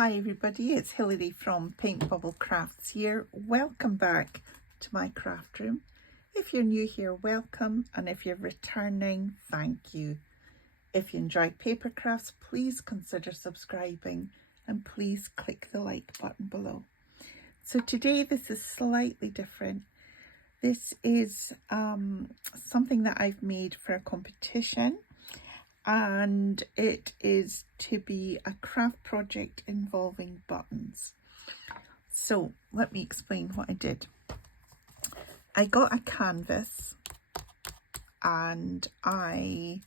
Hi everybody, it's Hilary from Paint Bubble Crafts here. Welcome back to my craft room. If you're new here, welcome, and if you're returning, thank you. If you enjoy paper crafts, please consider subscribing and please click the like button below. So today this is slightly different. This is something that I've made for a competition, and it is to be a craft project involving buttons. So let me explain what I did. I got a canvas and I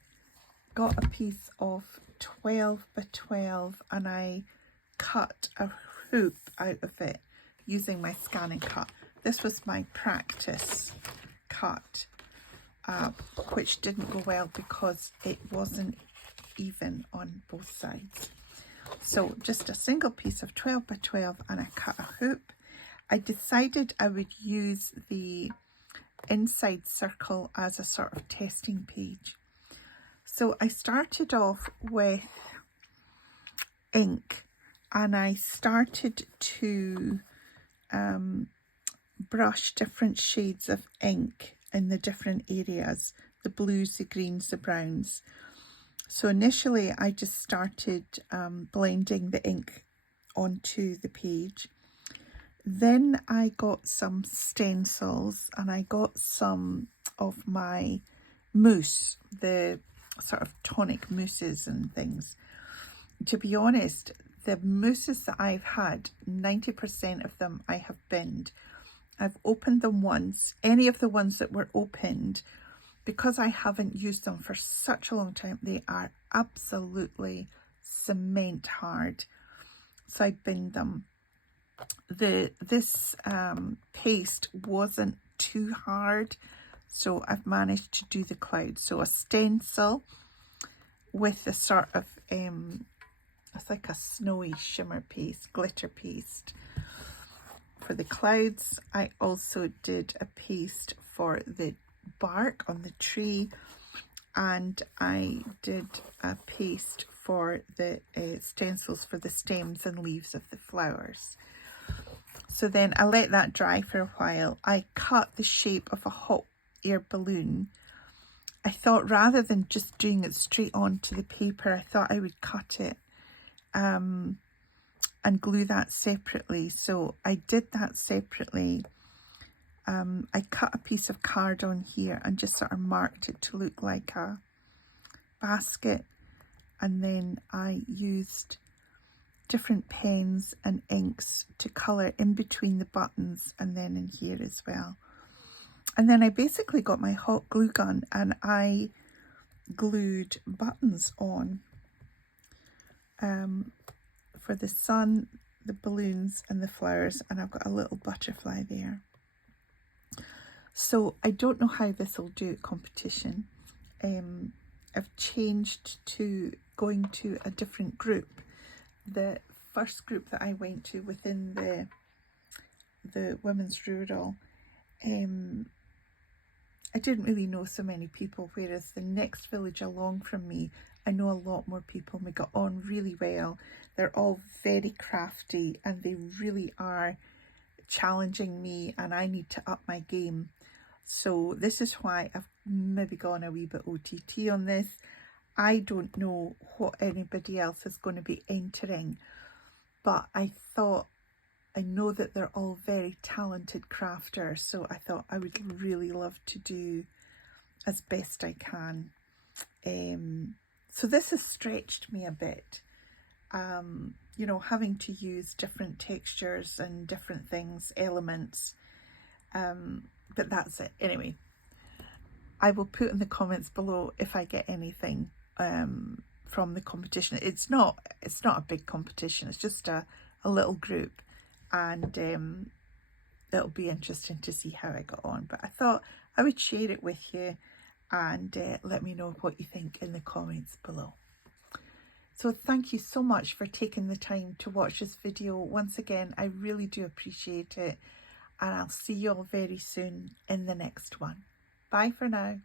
got a piece of 12 by 12 and I cut a hoop out of it using my scan and cut. This was my practice cut, which didn't go well because it wasn't even on both sides. So just a single piece of 12 by 12 and I cut a hoop. I decided I would use the inside circle as a sort of testing page. So I started off with ink and I started to brush different shades of ink in the different areas, the blues, the greens, the browns. So initially I just started blending the ink onto the page. Then I got some stencils and I got some of my mousse, the sort of tonic mousses and things. To be honest, the mousses that I've had, 90% of them I have binned. I've opened them once. Any of the ones that were opened, because I haven't used them for such a long time, they are absolutely cement hard. So I binned them. This paste wasn't too hard, so I've managed to do the clouds. So a stencil with a sort of it's like a snowy shimmer paste, glitter paste for the clouds. I also did a paste for the bark on the tree, and I did a paste for the stencils for the stems and leaves of the flowers. So then I let that dry for a while. I cut the shape of a hot air balloon. I thought rather than just doing it straight onto the paper, I thought I would cut it and glue that separately. So I did that separately. I cut a piece of card on here and just sort of marked it to look like a basket, and then I used different pens and inks to colour in between the buttons and then in here as well. And then I basically got my hot glue gun and I glued buttons on for the sun, the balloons and the flowers, and I've got a little butterfly there. So I don't know how this will do at competition. I've changed to going to a different group. The first group that I went to within the Women's Rural, I didn't really know so many people, whereas the next village along from me, I know a lot more people and we got on really well. They're all very crafty and they really are challenging me, and I need to up my game. So this is why I've maybe gone a wee bit OTT on this. I don't know what anybody else is going to be entering, but I thought, I know that they're all very talented crafters, so I thought I would really love to do as best I can. So this has stretched me a bit, you know, having to use different textures and different things, elements, but that's it. Anyway, I will put in the comments below if I get anything from the competition. It's not a big competition, it's just a little group, and it'll be interesting to see how I got on. But I thought I would share it with you, and let me know what you think in the comments below. So thank you so much for taking the time to watch this video. Once again, I really do appreciate it, and I'll see you all very soon in the next one. Bye for now.